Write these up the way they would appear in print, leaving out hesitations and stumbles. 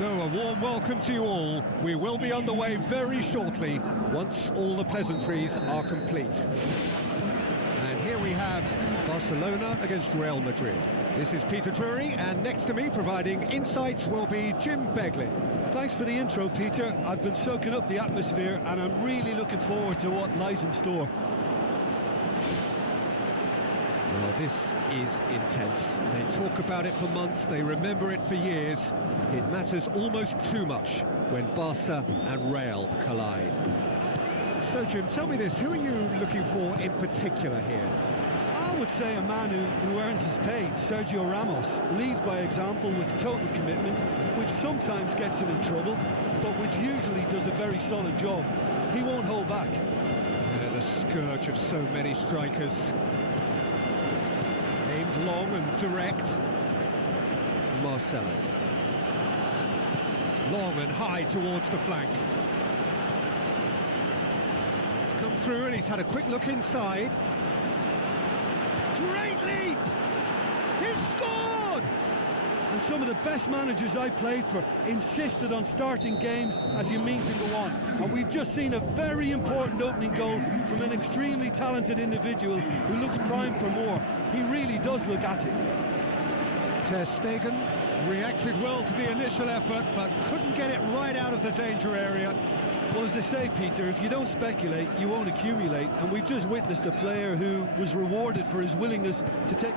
So a warm welcome to you all. We will be underway very shortly, once all the pleasantries are complete. And here we have Barcelona against Real Madrid. This is Peter Drury, and next to me providing insights will be Jim Beglin. Thanks for the intro, Peter. I've been soaking up the atmosphere and I'm really looking forward to what lies in store. Well, this is intense. They talk about it for months, they remember it for years. It matters almost too much when Barca and Real collide. So, Jim, tell me this, who are you looking for in particular here? I would say a man who earns his pay, Sergio Ramos. Leads by example with total commitment, which sometimes gets him in trouble, but which usually does a very solid job. He won't hold back. Yeah, the scourge of so many strikers. Aimed long and direct. Marcelo. Long and high towards the flank. He's come through and he's had a quick look inside. Great leap! He's scored! And some of the best managers I played for insisted on starting games as you mean to go on. And we've just seen a very important opening goal from an extremely talented individual who looks primed for more. He really does look at it. Ter Stegen reacted well to the initial effort, but couldn't get it right out of the danger area. Well, as they say, Peter, if you don't speculate, you won't accumulate. And we've just witnessed a player who was rewarded for his willingness to take...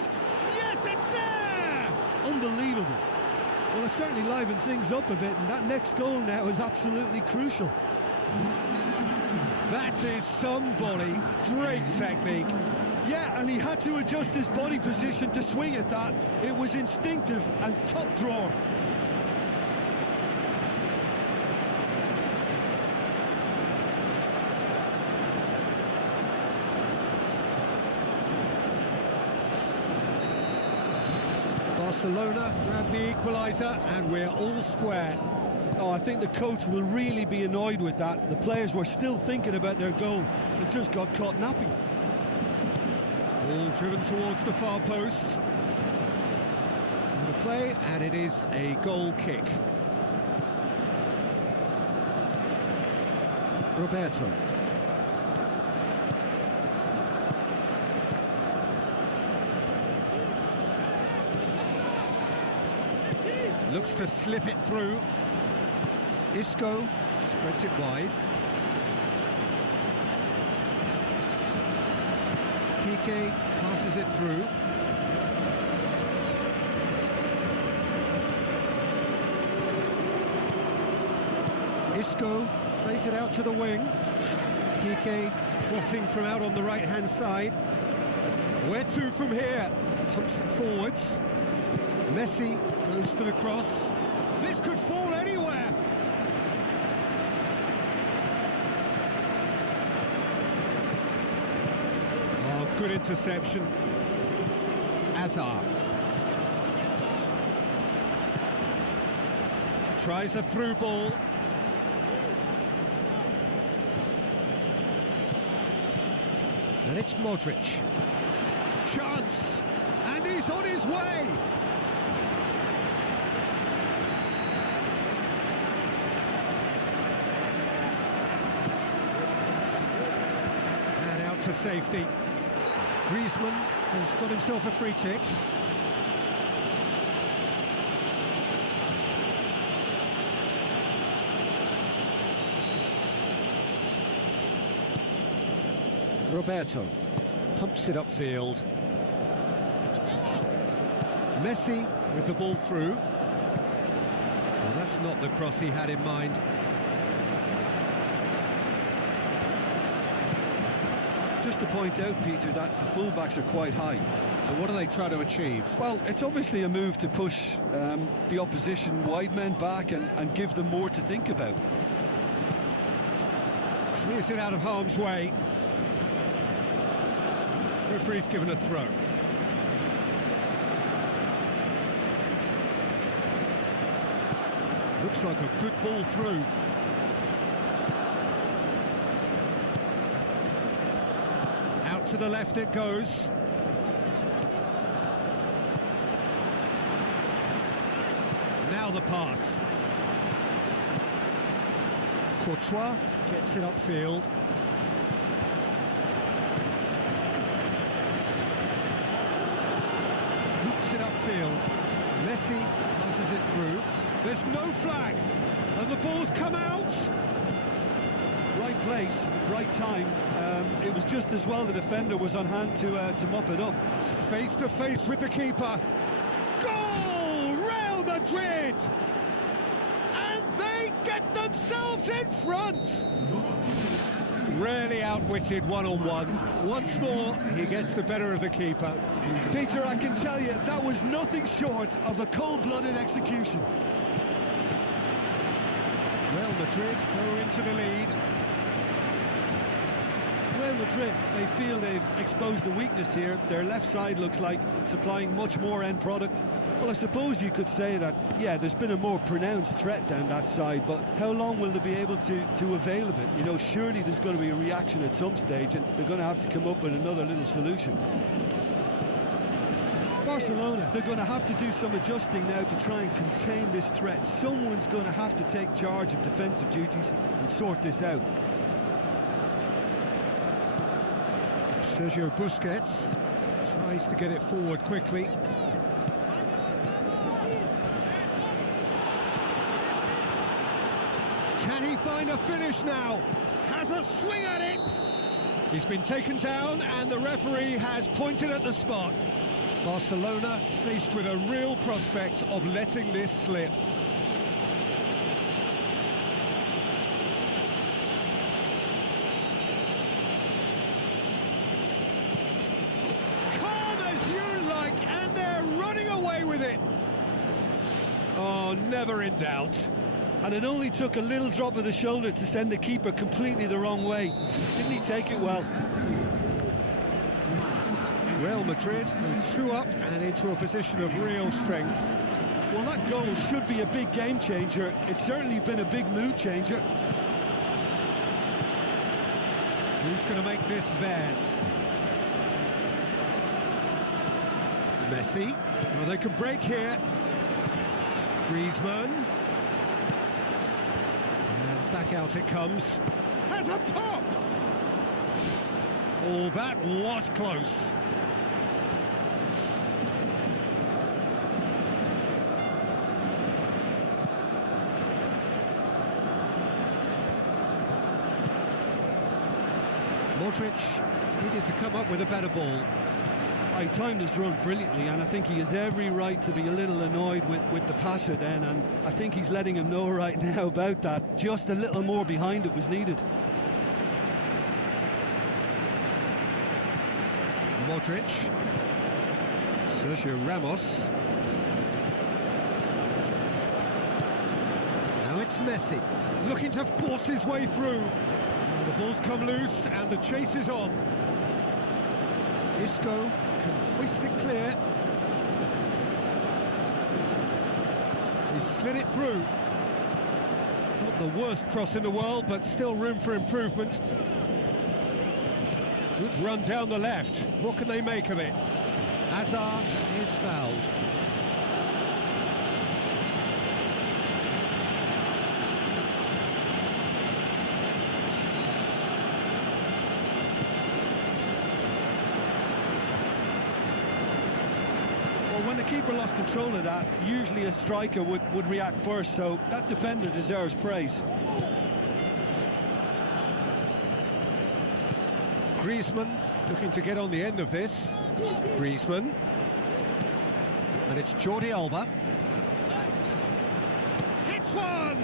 Yes, it's there! Unbelievable. Well, it certainly livened things up a bit, and that next goal now is absolutely crucial. That is some volley. Great technique. Yeah, and he had to adjust his body position to swing at that. It was instinctive and top drawer. Barcelona grabbed the equaliser and we're all square. Oh, I think the coach will really be annoyed with that. The players were still thinking about their goal and just got caught napping. Ball driven towards the far post. So the play, and it is a goal kick. Roberto. Looks to slip it through. Isco spreads it wide. Piqué passes it through. Isco plays it out to the wing. Piqué plotting from out on the right-hand side. Where to from here? Pumps it forwards. Messi goes for the cross. This could fall anywhere. Oh, good interception. Azar. Tries a through ball. And it's Modric. Chance. And he's on his way. To safety. Griezmann has got himself a free kick. Roberto pumps it upfield. Messi with the ball through. Well, that's not the cross he had in mind. Just to point out, Peter, that the fullbacks are quite high. And what are they trying to achieve? Well, it's obviously a move to push the opposition wide men back and give them more to think about. Clears it out of harm's way. Referee's given a throw. Looks like a good ball through. To the left it goes. Now the pass. Courtois gets it upfield. Hoops it upfield. Messi passes it through. There's no flag, and the ball's come out. Right place, right time. It was just as well the defender was on hand to mop it up. Face to face with the keeper. Goal! Real Madrid! And they get themselves in front! Rarely outwitted one-on-one. Once more, he gets the better of the keeper. Peter, I can tell you, that was nothing short of a cold-blooded execution. Real Madrid go into the lead. Real Madrid, they feel they've exposed the weakness here. Their left side looks like supplying much more end product. Well, I suppose you could say that, yeah, there's been a more pronounced threat down that side, but how long will they be able to avail of it? You know, surely there's going to be a reaction at some stage, and they're going to have to come up with another little solution. Barcelona, they're going to have to do some adjusting now to try and contain this threat. Someone's going to have to take charge of defensive duties and sort this out. Sergio Busquets tries to get it forward quickly. Can he find a finish now? Has a swing at it! He's been taken down and the referee has pointed at the spot. Barcelona faced with a real prospect of letting this slip. And they're running away with it. Oh, never in doubt. And it only took a little drop of the shoulder to send the keeper completely the wrong way. Didn't he take it well? Real Madrid two up and into a position of real strength. Well, that goal should be a big game changer. It's certainly been a big mood changer. Who's going to make this theirs? Messi. Well, they can break here. Griezmann. And back out it comes. Has a pop! Oh, that was close. Modric needed to come up with a better ball. He timed his run brilliantly, and I think he has every right to be a little annoyed with the passer then, and I think he's letting him know right now about that. Just a little more behind it was needed. Modric. Sergio Ramos. Now it's Messi, looking to force his way through. Now the ball's come loose, and the chase is on. Isco can hoist it clear. He slid it through. Not the worst cross in the world, but still room for improvement. Good run down the left. What can they make of it? Hazard is fouled. When the keeper lost control of that, usually a striker would react first, so that defender deserves praise. Griezmann looking to get on the end of this. Griezmann. And it's Jordi Alba. Hits one!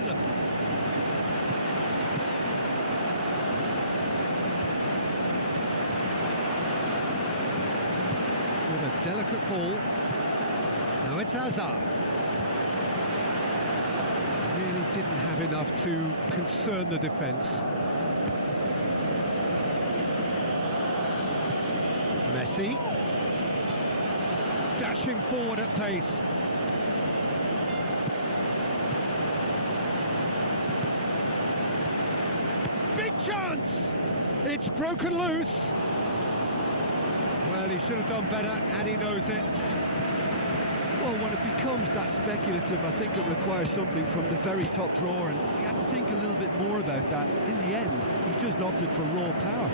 With a delicate ball. Now it's Hazard. Really didn't have enough to concern the defence. Messi. Dashing forward at pace. Big chance! It's broken loose. Well, he should have done better, and he knows it. Well, when it becomes that speculative, I think it requires something from the very top drawer, and he had to think a little bit more about that. In the end, he's just opted for raw power.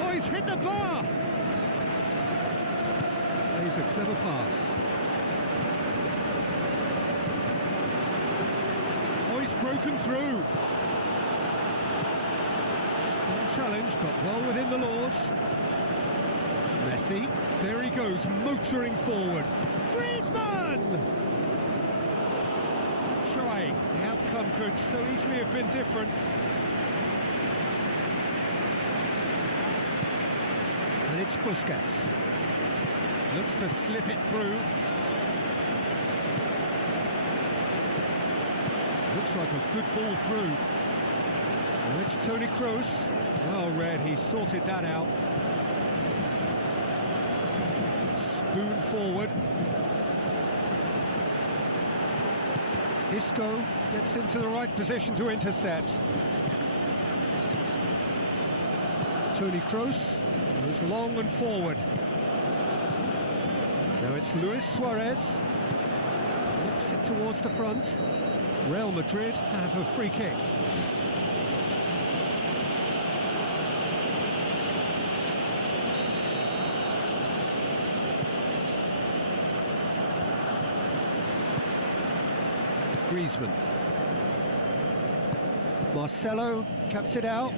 Oh, he's hit the bar! Plays a clever pass. Oh, he's broken through. Strong challenge, but well within the laws. Messi, there he goes, motoring forward. Griezmann! Good try. The outcome could so easily have been different. And it's Busquets. Looks to slip it through. Looks like a good ball through. Oh, it's Toni Kroos. Well read, he sorted that out. Spoon forward. Isco gets into the right position to intercept. Toni Kroos goes long and forward. Now it's Luis Suarez. Looks it towards the front. Real Madrid have a free kick. Griezmann. Marcelo cuts it out.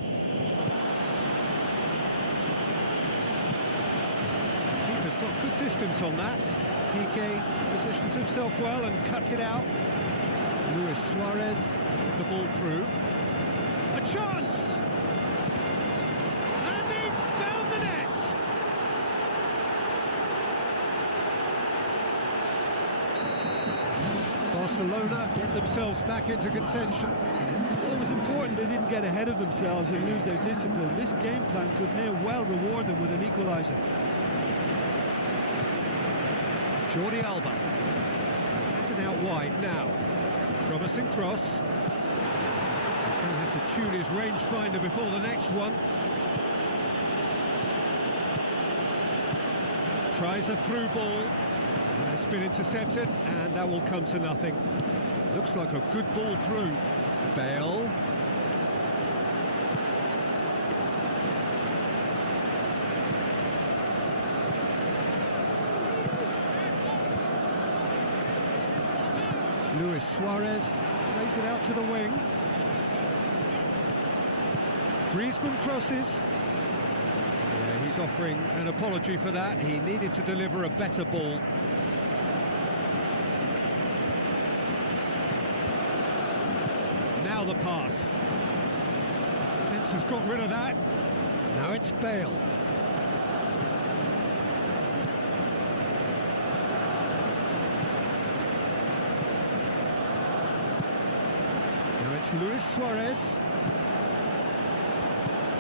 Keeper's got good distance on that. Piqué positions himself well and cuts it out. Luis Suarez, the ball through. A chance! And he's found the net! Barcelona get themselves back into contention. Well, it was important they didn't get ahead of themselves and lose their discipline. This game plan could near well reward them with an equaliser. Jordi Alba. Has it out wide now. Promising cross. He's going to have to tune his rangefinder before the next one. Tries a through ball. It's been intercepted, and that will come to nothing. Looks like a good ball through. Bale. Luis Suarez plays it out to the wing. Griezmann crosses. Yeah, he's offering an apology for that. He needed to deliver a better ball. Now the pass. Defence has got rid of that. Now it's Bale. It's Luis Suarez.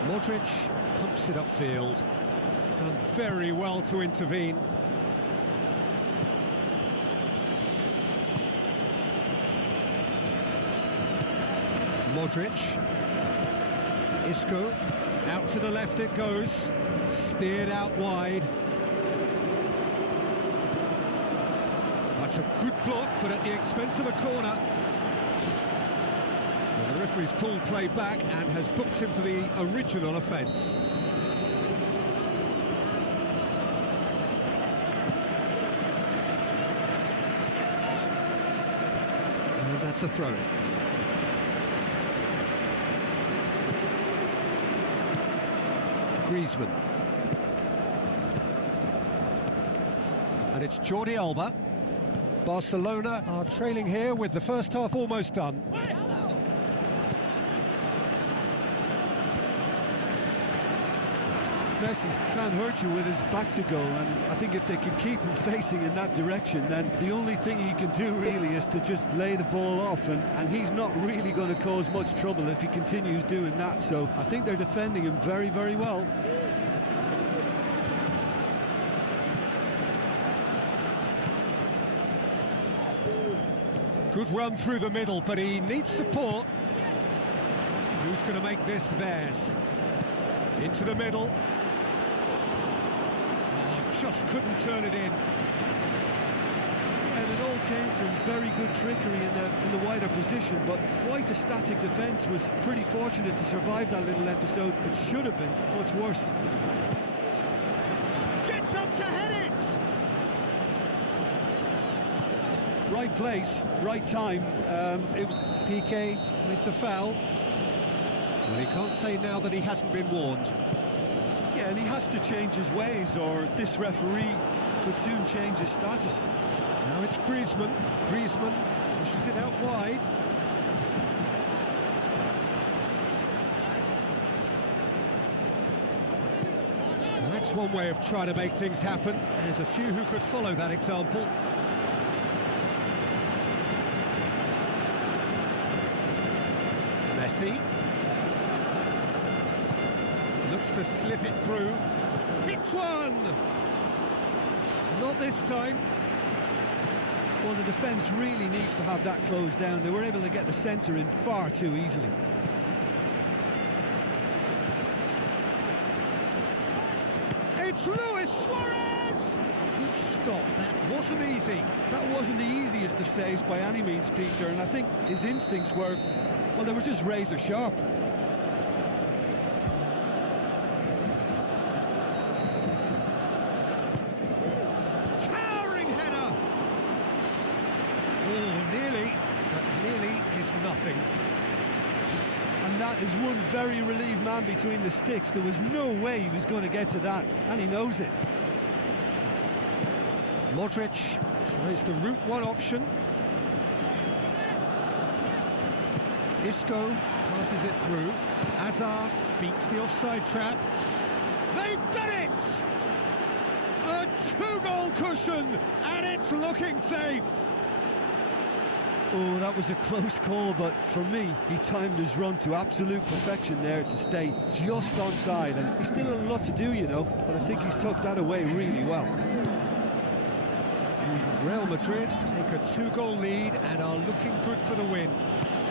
Modric pumps it upfield. Done very well to intervene. Modric. Isco. Out to the left it goes. Steered out wide. That's a good block, but at the expense of a corner. Well, the referee's pulled play back and has booked him for the original offence. And that's a throw-in. Griezmann. And it's Jordi Alba. Barcelona are trailing here with the first half almost done. Messi can't hurt you with his back to goal, and I think if they can keep him facing in that direction, then the only thing he can do really is to just lay the ball off, and he's not really going to cause much trouble if he continues doing that. So I think they're defending him very, very well. Good run through the middle, but he needs support. Who's going to make this theirs? Into the middle. Oh, just couldn't turn it in. came from very good trickery in the wider position, but quite a static defence. Was pretty fortunate to survive that little episode. It should have been much worse. Gets up to head it! Right place, right time. PK with the foul. Well, he can't say now that he hasn't been warned. Yeah, and he has to change his ways, or this referee could soon change his status. Now it's Griezmann. Griezmann pushes it out wide. Well, that's one way of trying to make things happen. There's a few who could follow that example. Messi. Looks to slip it through. Hits one! Not this time. Well, the defence really needs to have that closed down. They were able to get the centre in far too easily. It's Luis Suarez! Good stop, that wasn't easy. That wasn't the easiest of saves by any means, Peter, and I think his instincts were, well, they were just razor sharp. Towering header! Oh, nearly, but nearly is nothing. And that is one very relieved man between the sticks. There was no way he was going to get to that, and he knows it. Modric tries the route one option. Isco passes it through. Hazard beats the offside trap. They've done it! A two-goal cushion, and it's looking safe. Oh, that was a close call, but for me, he timed his run to absolute perfection there to stay just onside, and he's still a lot to do, you know, but I think he's tucked that away really well. Real Madrid take a two-goal lead and are looking good for the win.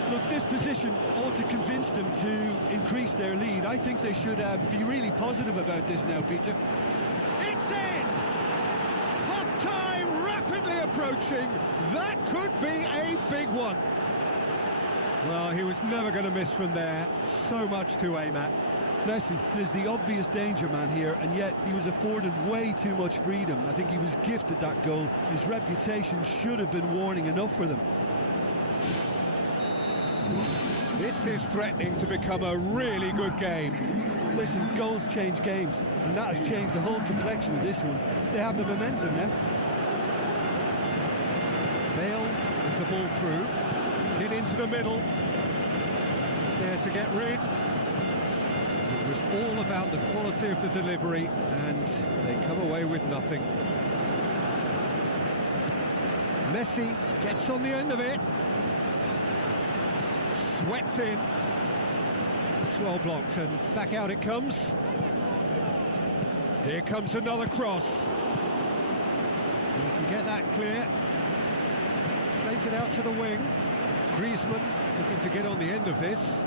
Look, this position ought to convince them to increase their lead. I think they should be really positive about this now, Peter. It's in! Half-time rapidly approaching. That could be a big one. Well, he was never going to miss from there. So much to aim at. Messi is the obvious danger man here, and yet he was afforded way too much freedom. I think he was gifted that goal. His reputation should have been warning enough for them. This is threatening to become a really good game. Listen, goals change games, and that has changed the whole complexion of this one. They have the momentum now. Bale with the ball through, hit into the middle. He's there to get rid. It was all about the quality of the delivery, and they come away with nothing. Messi gets on the end of it. Swept in. It's well blocked, and back out it comes. Here comes another cross. You can get that clear. Plays it out to the wing. Griezmann looking to get on the end of this.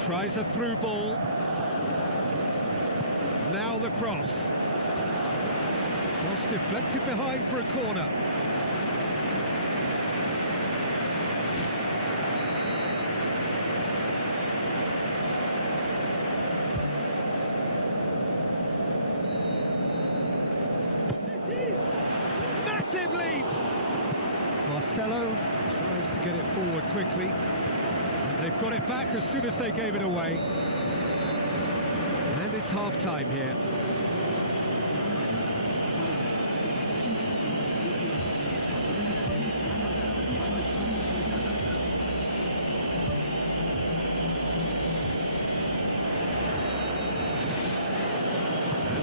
Tries a through ball. Now the cross. Cross deflected behind for a corner. Massive leap! Marcelo tries to get it forward quickly. And they've got it back as soon as they gave it away. And it's half-time here.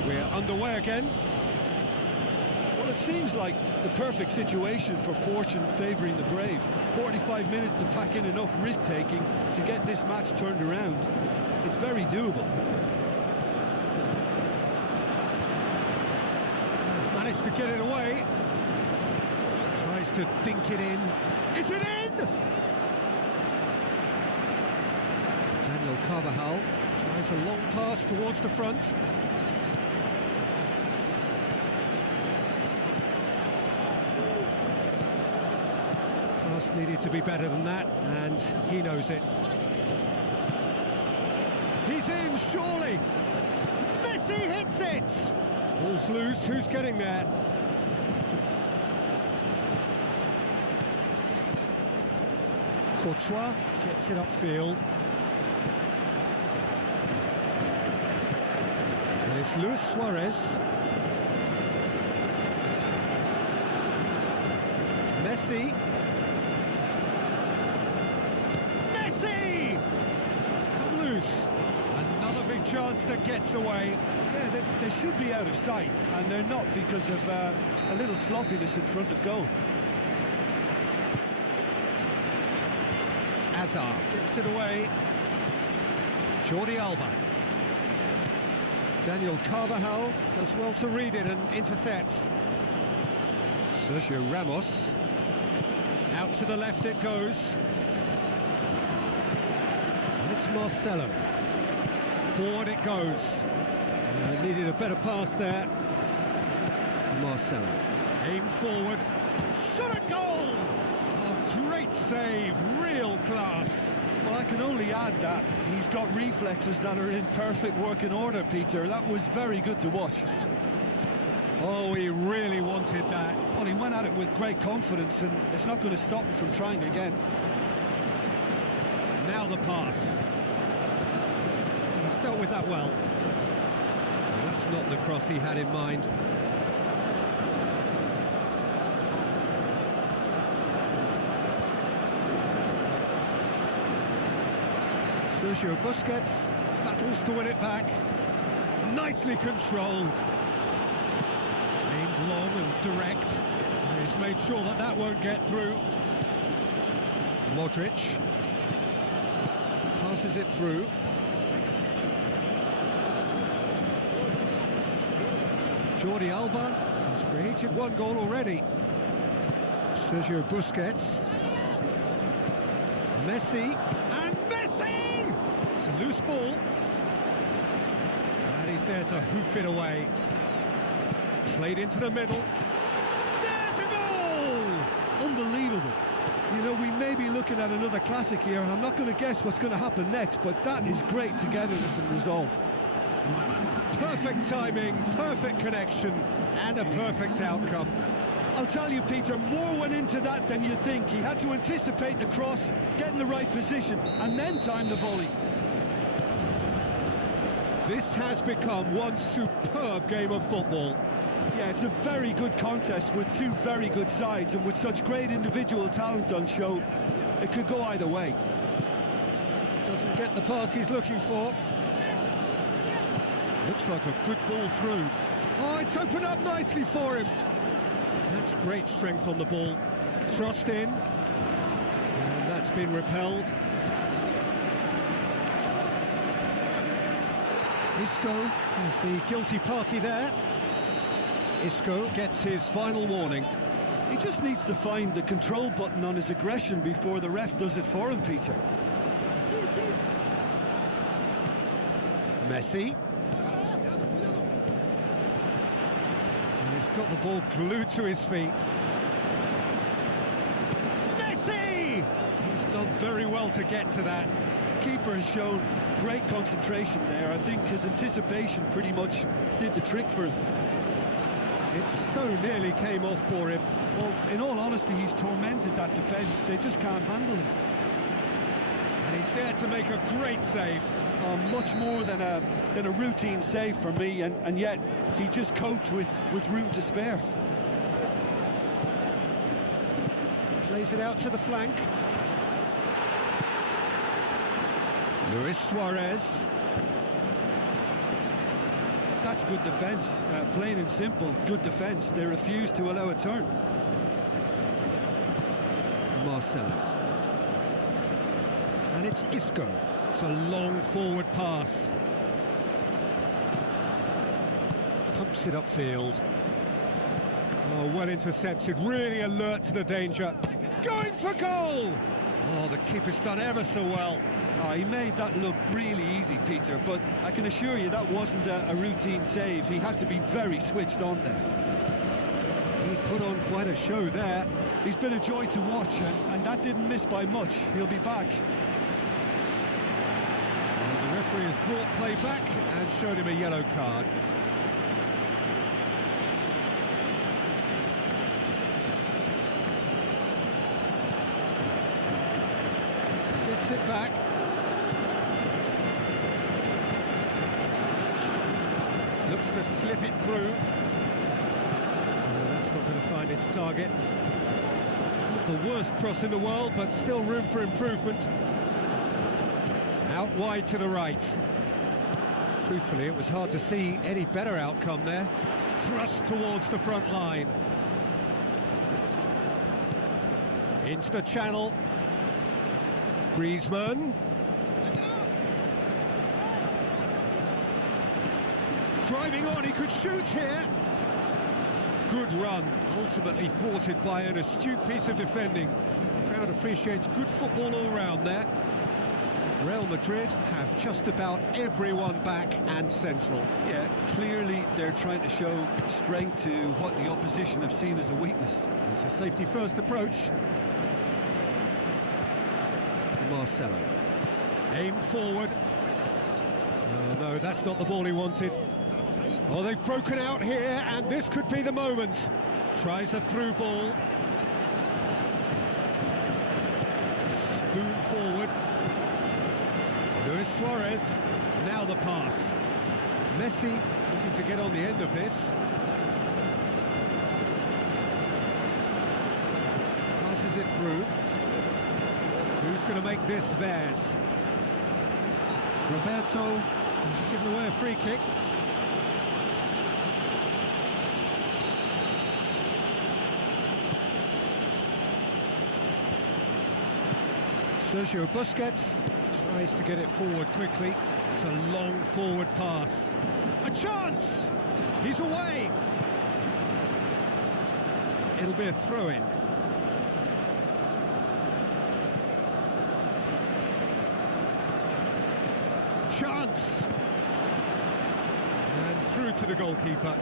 We're underway again. Well, it seems like the perfect situation for fortune favouring the brave. 45 minutes to pack in enough risk-taking to get this match turned around. It's very doable. Managed to get it away. Tries to dink it in. Is it in? Daniel Carvajal Tries a long pass towards the front. Pass needed to be better than that, and he knows it. He's in, surely! Messi hits it! Ball's loose, who's getting there? Courtois gets it upfield. And it's Luis Suarez. Messi. Messi! It's come loose. Another big chance that gets away. Yeah, they should be out of sight, and they're not because of a little sloppiness in front of goal. Hazard gets it away. Jordi Alba. Daniel Carvajal does well to read it and intercepts. Sergio Ramos. Out to the left it goes. And it's Marcelo. Forward it goes. Needed a better pass there. Marcelo. Aim forward. Shot at goal! Oh, great save, real class. Well, I can only add that he's got reflexes that are in perfect working order, Peter. That was very good to watch. Oh, he really wanted that. Well, he went at it with great confidence, and it's not going to stop him from trying again. Now the pass. He's dealt with that well. That's not the cross he had in mind. Sergio Busquets battles to win it back. Nicely controlled. Aimed long and direct. He's made sure that that won't get through. Modric passes it through. Jordi Alba has created one goal already. Sergio Busquets. Messi. And Messi! It's a loose ball. And he's there to hoof it away. Played into the middle. There's a goal! Unbelievable. You know, we may be looking at another classic here, and I'm not going to guess what's going to happen next, but that is great togetherness and resolve. Perfect timing, perfect connection, and a perfect outcome. I'll tell you, Peter, more went into that than you think. He had to anticipate the cross, get in the right position, and then time the volley. This has become one superb game of football. Yeah, it's a very good contest with two very good sides, and with such great individual talent on show, it could go either way. Doesn't get the pass he's looking for. Looks like a good ball through. Oh, it's opened up nicely for him. That's great strength on the ball. Crossed in. And that's been repelled. Isco is the guilty party there. Isco gets his final warning. He just needs to find the control button on his aggression before the ref does it for him, Peter. Messi. He's got the ball glued to his feet. Messi! He's done very well to get to that. Keeper has shown great concentration there. I think his anticipation pretty much did the trick for him. It so nearly came off for him. Well, in all honesty, he's tormented that defence. They just can't handle him. And he's there to make a great save. Much more than a routine save for me, and yet he just coped with room to spare. Plays it out to the flank. Luis Suarez. That's good defence, plain and simple, good defence. They refuse to allow a turn. Marcelo. And it's Isco. It's a long forward pass. Pumps it upfield. Oh, well intercepted, really alert to the danger. Going for goal! Oh, the keeper's done ever so well. Oh, he made that look really easy, Peter, but I can assure you that wasn't a routine save. He had to be very switched on there. He put on quite a show there. He's been a joy to watch, and that didn't miss by much. He'll be back. And the referee has brought play back and showed him a yellow card. Gets it back. Looks to slip it through. Oh, that's not going to find its target. Not the worst cross in the world, but still room for improvement. Out wide to the right. Truthfully, it was hard to see any better outcome there. Thrust towards the front line. Into the channel. Griezmann. Driving on, he could shoot here. Good run, ultimately thwarted by an astute piece of defending. Crowd appreciates good football all round there. Real Madrid have just about everyone back and central. Yeah, clearly they're trying to show strength to what the opposition have seen as a weakness. It's a safety-first approach. Marcelo. Aimed forward. Oh, no, that's not the ball he wanted. Oh, they've broken out here, and this could be the moment. Tries a through ball. Spoon forward. Luis Suarez. Now the pass. Messi looking to get on the end of this. Passes it through. Who's going to make this theirs? Roberto has given away a free kick. Sergio Busquets tries to get it forward quickly. It's a long forward pass. A chance! He's away! It'll be a throw-in. Chance! And through to the goalkeeper.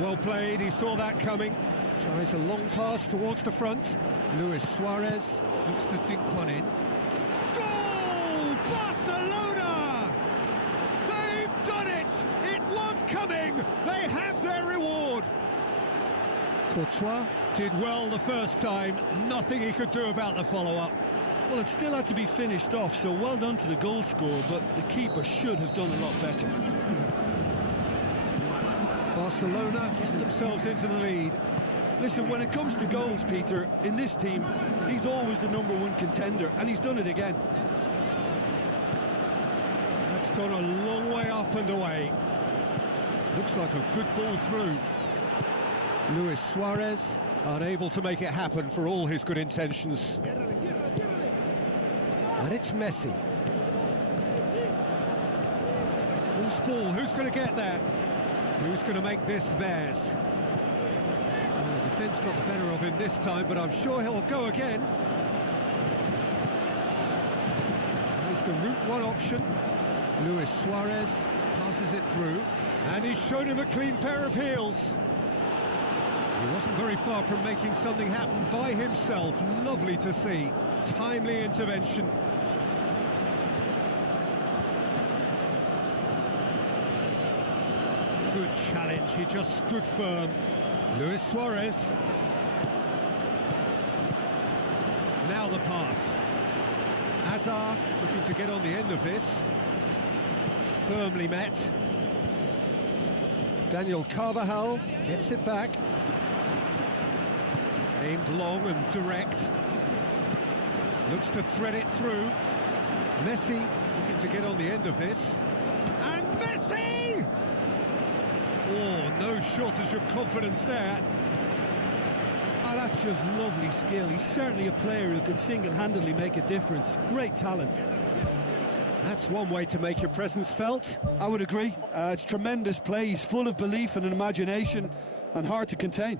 Well played, he saw that coming. Tries a long pass towards the front. Luis Suarez looks to dink one in. Goal! Barcelona! They've done it! It was coming! They have their reward! Courtois did well the first time. Nothing he could do about the follow-up. Well, it still had to be finished off, so well done to the goal scorer, but the keeper should have done a lot better. Barcelona get themselves into the lead. Listen, when it comes to goals, Peter, in this team, he's always the #1 contender, and he's done it again. That's gone a long way up and away. Looks like a good ball through. Luis Suarez unable to make it happen for all his good intentions. And it's Messi. Loose ball, who's going to get there? Who's going to make this theirs? The defence got the better of him this time, but I'm sure he'll go again. Tries the route one option. Luis Suarez passes it through, and he's shown him a clean pair of heels. He wasn't very far from making something happen by himself. Lovely to see. Timely intervention. Good challenge, he just stood firm. Luis Suarez. Now the pass. Hazard looking to get on the end of this. Firmly met. Daniel Carvajal gets it back. Aimed long and direct. Looks to thread it through. Messi looking to get on the end of this. And Messi! Oh, no shortage of confidence there. Oh, that's just lovely skill. He's certainly a player who can single-handedly make a difference. Great talent. That's one way to make your presence felt. I would agree. It's tremendous play. He's full of belief and imagination and hard to contain.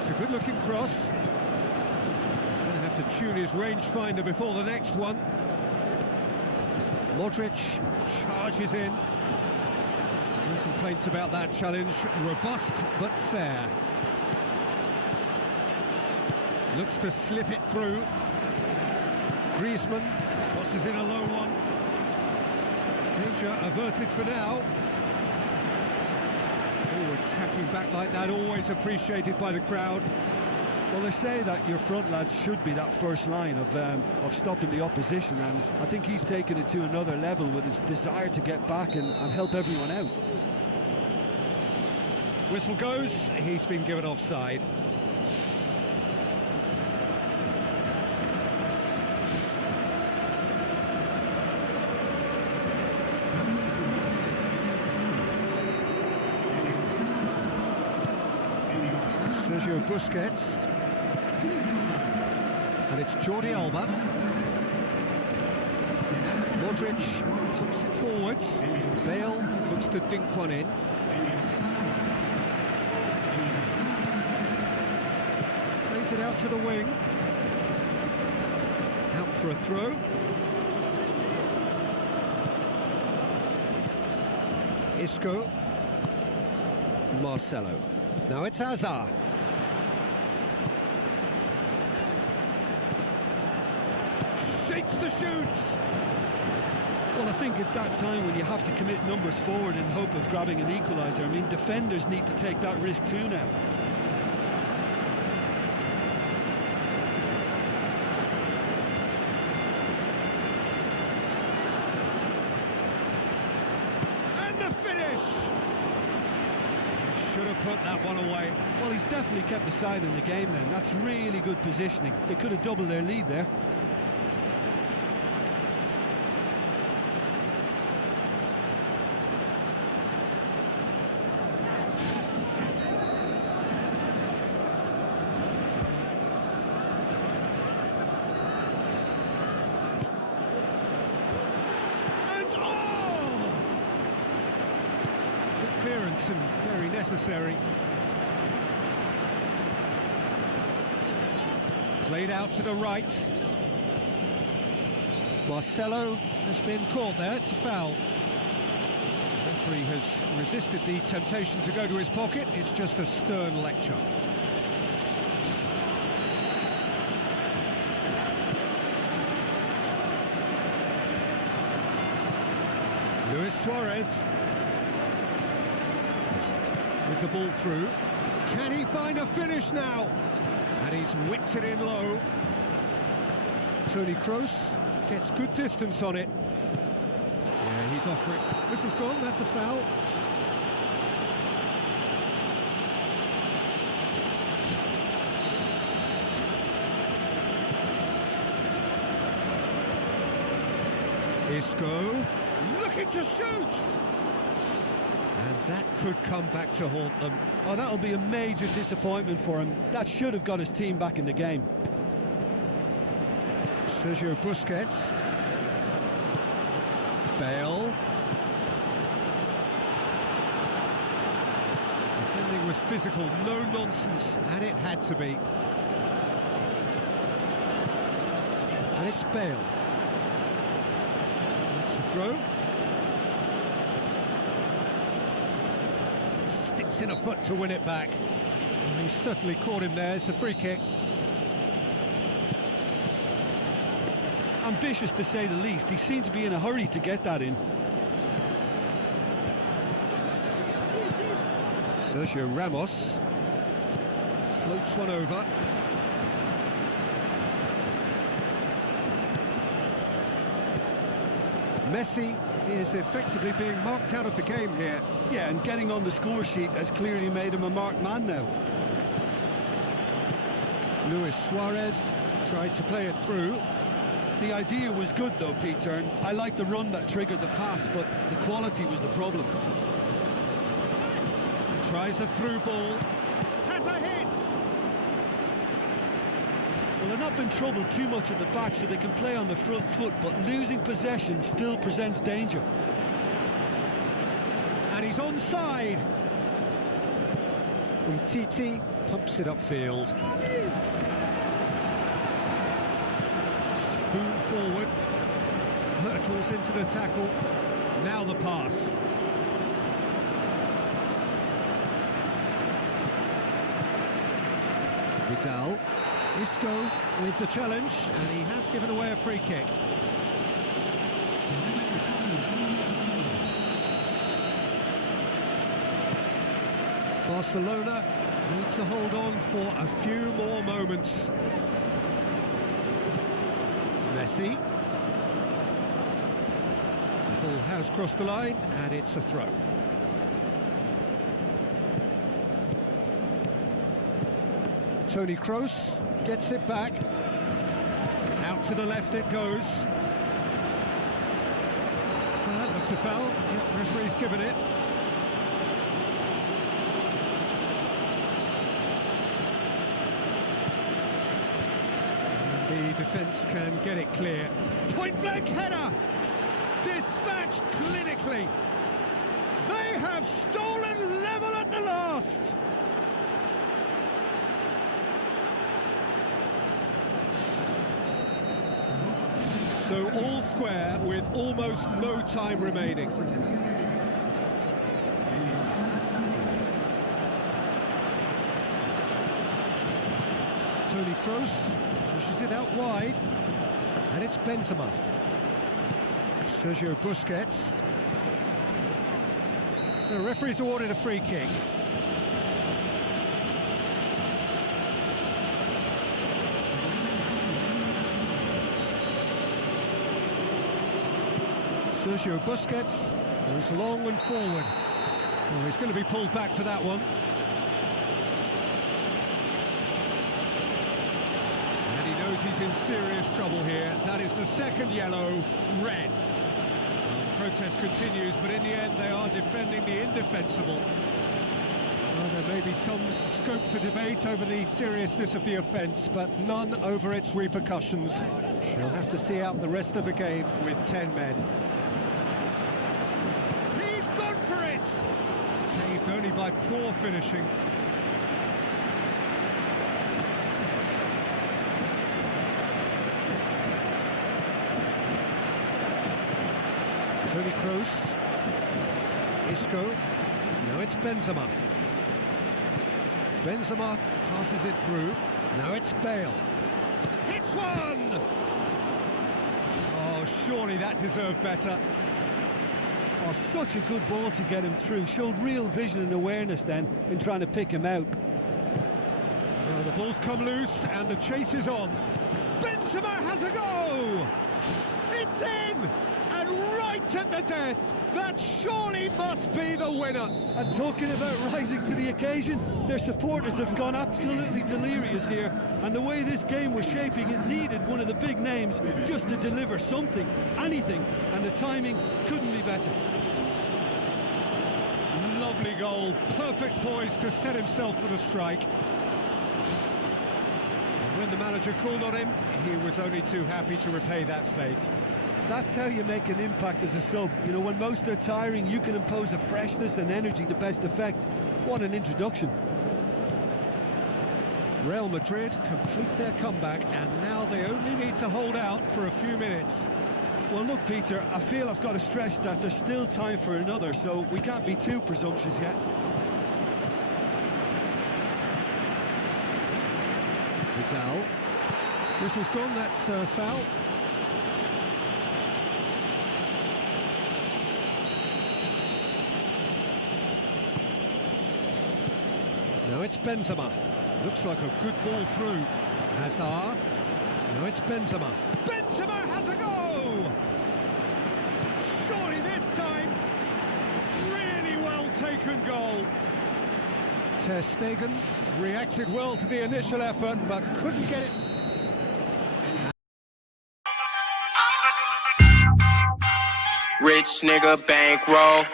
It's a good-looking cross. He's going to have to tune his rangefinder before the next one. Modric charges in. No complaints about that challenge. Robust but fair. Looks to slip it through. Griezmann crosses in a low one. Danger averted for now. Forward tracking back like that, always appreciated by the crowd. Well, they say that your front lads should be that first line of stopping the opposition, and I think he's taken it to another level with his desire to get back and help everyone out. Whistle goes, he's been given offside. Sergio Busquets. And it's Jordi Alba. Modric pumps it forwards. Bale looks to dink one in. Plays it out to the wing. Out for a throw. Isco. Marcelo. Now it's Hazard. Shapes the shoots. Well, I think it's that time when you have to commit numbers forward in hope of grabbing an equaliser. I mean, defenders need to take that risk too now. And the finish! Should have put that one away. Well, he's definitely kept the side in the game then. That's really good positioning. They could have doubled their lead there. Clearance and very necessary. Played out to the right. Marcelo has been caught there, it's a foul. The referee has resisted the temptation to go to his pocket, it's just a stern lecture. Luis Suarez. With the ball through, can he find a finish now? And he's whipped it in low. Toni Kroos gets good distance on it. Yeah, he's offering. Whistle's gone, that's a foul. Isco, looking to shoot! And that could come back to haunt them. Oh, that'll be a major disappointment for him. That should have got his team back in the game. Sergio Busquets. Bale. Defending was physical, no nonsense, and it had to be. And it's Bale. That's the throw. Sticks in a foot to win it back. And he certainly caught him there. It's a free kick. Ambitious to say the least. He seemed to be in a hurry to get that in. Sergio Ramos floats one over. Messi is effectively being marked out of the game here. Yeah, and getting on the score sheet has clearly made him a marked man now. Luis Suarez tried to play it through. The idea was good though, Peter, and I like the run that triggered the pass, but the quality was the problem. Tries a through ball. Has a hit! Well, they're not been troubled too much at the back, so they can play on the front foot, but losing possession still presents danger. And he's onside. Umtiti pumps it upfield. Spoon forward. Hurtles into the tackle. Now the pass. Vidal. Isco with the challenge, and he has given away a free kick. Barcelona need to hold on for a few more moments. Messi. The ball has crossed the line, and it's a throw. Toni Kroos gets it back. Out to the left it goes. Well, that looks a foul. Yep, referee's given it. The defence can get it clear. Point-blank header! Dispatched clinically. They have stolen level at the last! So all square with almost no time remaining. Toni Kroos pushes it out wide, and it's Benzema. Sergio Busquets. The referee's awarded a free kick. Sergio Busquets goes long and forward. Oh, he's going to be pulled back for that one. And he knows he's in serious trouble here. That is the second yellow, red. Well, the protest continues, but in the end they are defending the indefensible. Well, there may be some scope for debate over the seriousness of the offence, but none over its repercussions. They'll have to see out the rest of the game with 10 men. For it! Saved only by poor finishing. Toni Kroos. Isco. Now it's Benzema. Benzema passes it through. Now it's Bale. Hits one! Oh, surely that deserved better. Oh, such a good ball to get him through. Showed real vision and awareness then in trying to pick him out. Well, the ball's come loose and the chase is on. Benzema has a go! It's in! And right at the death! That surely must be the winner! And talking about rising to the occasion, their supporters have gone absolutely delirious here. And the way this game was shaping, it needed one of the big names just to deliver something, anything. And the timing couldn't be better. Lovely goal, perfect poise to set himself for the strike. And when the manager called on him, he was only too happy to repay that faith. That's how you make an impact as a sub. You know, when most are tiring, you can impose a freshness and energy to best effect. What an introduction. Real Madrid complete their comeback, and now they only need to hold out for a few minutes. Well, look, Peter, I feel I've got to stress that there's still time for another, so we can't be too presumptuous yet. Vidal. Whistle's gone, that's a foul. Now it's Benzema. Looks like a good ball through. Hazard. Now it's Benzema. Benzema has a go! Surely this time, really well taken goal. Ter Stegen reacted well to the initial effort, but couldn't get it. Rich nigga bankroll.